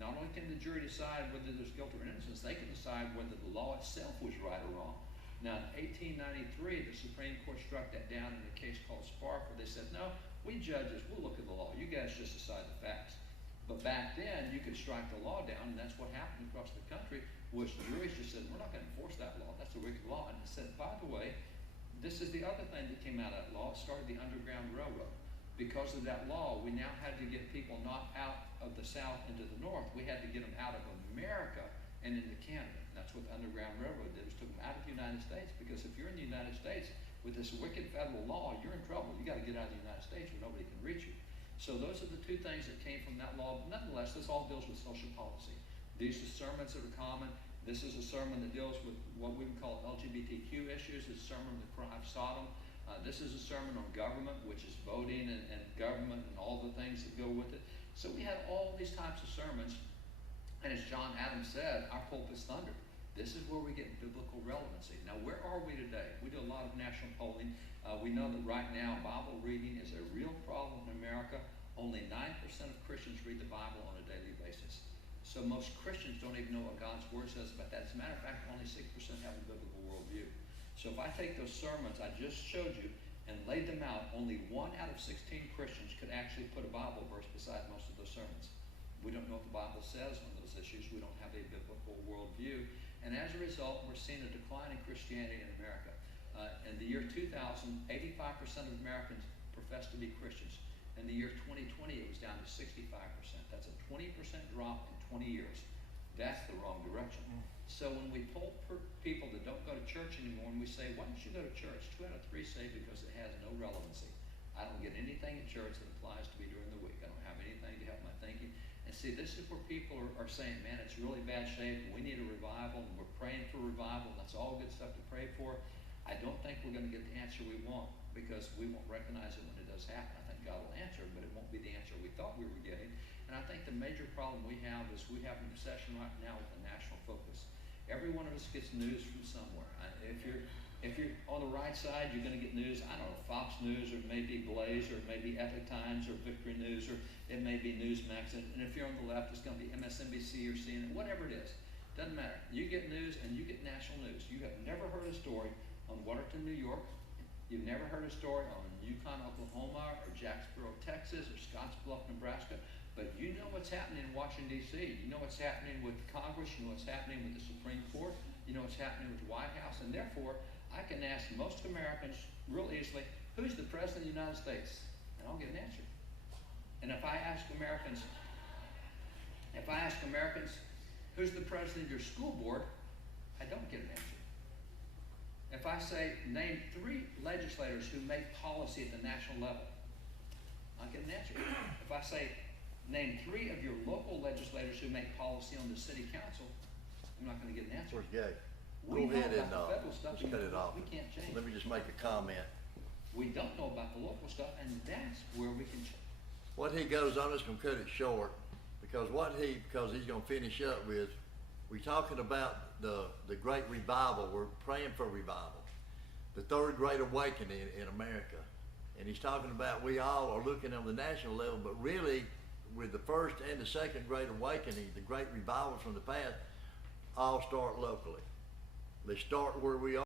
Not only can the jury decide whether there's guilt or innocence, they can decide whether the law itself was right or wrong. Now, in 1893, the Supreme Court struck that down in a case called Spark, where they said, no, we judges, we'll look at the law. You guys just decide the facts. But back then, you could strike the law down, and that's what happened across the country, was juries just said, we're not going to enforce that law. That's a wicked law. And it said, by the way, this is the other thing that came out of that law. It started the Underground Railroad. Because of that law, we now had to get people not out of the South into the North. We had to get them out of America and into Canada. And that's what the Underground Railroad did, was took them out of the United States. Because if you're in the United States with this wicked federal law, you're in trouble. You got to get out of the United States where nobody can reach you. So those are the two things that came from that law. But nonetheless, this all deals with social policy. These are sermons that are common. This is a sermon that deals with what we would call LGBTQ issues. It's a sermon on the crime of Sodom. This is a sermon on government, which is voting and government and all the things that go with it. So we had all these types of sermons. And as John Adams said, our pulpit's thundered. This is where we get biblical relevancy. Now, where are we today? We do a lot of national polling. We know that right now Bible reading is a real problem in America. Only 9% of Christians read the Bible on a daily basis. So most Christians don't even know what God's Word says about that. As a matter of fact, only 6% have a biblical worldview. So if I take those sermons I just showed you and laid them out, only 1 out of 16 Christians could actually put a Bible verse beside most of those sermons. We don't know what the Bible says on those issues. We don't have a biblical worldview. And as a result, we're seeing a decline in Christianity in America. In the year 2000, 85% of Americans professed to be Christians. In the year 2020, it was down to 65%. That's a 20% drop in 20 years. That's the wrong direction. So when we poll people that don't go to church anymore, and we say, why don't you go to church? 2 out of 3 say because it has no relevancy. I don't get anything at church that applies to me during the week. I don't have anything to help my thinking. And see, this is where people are saying, man, it's really bad shape, and we need a revival, and we're praying for revival. That's all good stuff to pray for. I don't think we're going to get the answer we want, because we won't recognize it when it does happen. I think God will answer, but it won't be the answer we thought we were getting. And I think the major problem we have is we have an obsession right now with a national focus. Every one of us gets news from somewhere. If you're on the right side, you're going to get news, I don't know, Fox News, or maybe Blaze, or maybe Epic Times, or Victory News, or it may be Newsmax. And if you're on the left, it's going to be MSNBC or CNN, whatever it is. Doesn't matter. You get news and you get national news. You have never heard a story on Watertown, New York. You've never heard a story on Yukon, Oklahoma, or Jacksboro, Texas, or Scottsbluff, Nebraska. But you know what's happening in Washington, D.C. You know what's happening with Congress. You know what's happening with the Supreme Court. you know what's happening with the White House, and therefore, I can ask most Americans real easily, who's the President of the United States? And I'll get an answer. And if I ask Americans, who's the President of your school board? I don't get an answer. If I say, name 3 legislators who make policy at the national level, I'll get an answer. If I say, name 3 of your local legislators who make policy on the city council, I'm not gonna get an answer. Where's Gay? We Go know ahead about and, the federal stuff, let's cut it off. we can't change. Let me just make a comment. We don't know about the local stuff, and that's where we can change. What he goes on, is gonna cut it short, because he's gonna finish up with, we're talking about the great revival, we're praying for revival, the third great awakening in America. And he's talking about we all are looking on the national level, but really with the first and the second great awakening, the great revivals from the past, all start locally. They start where we are.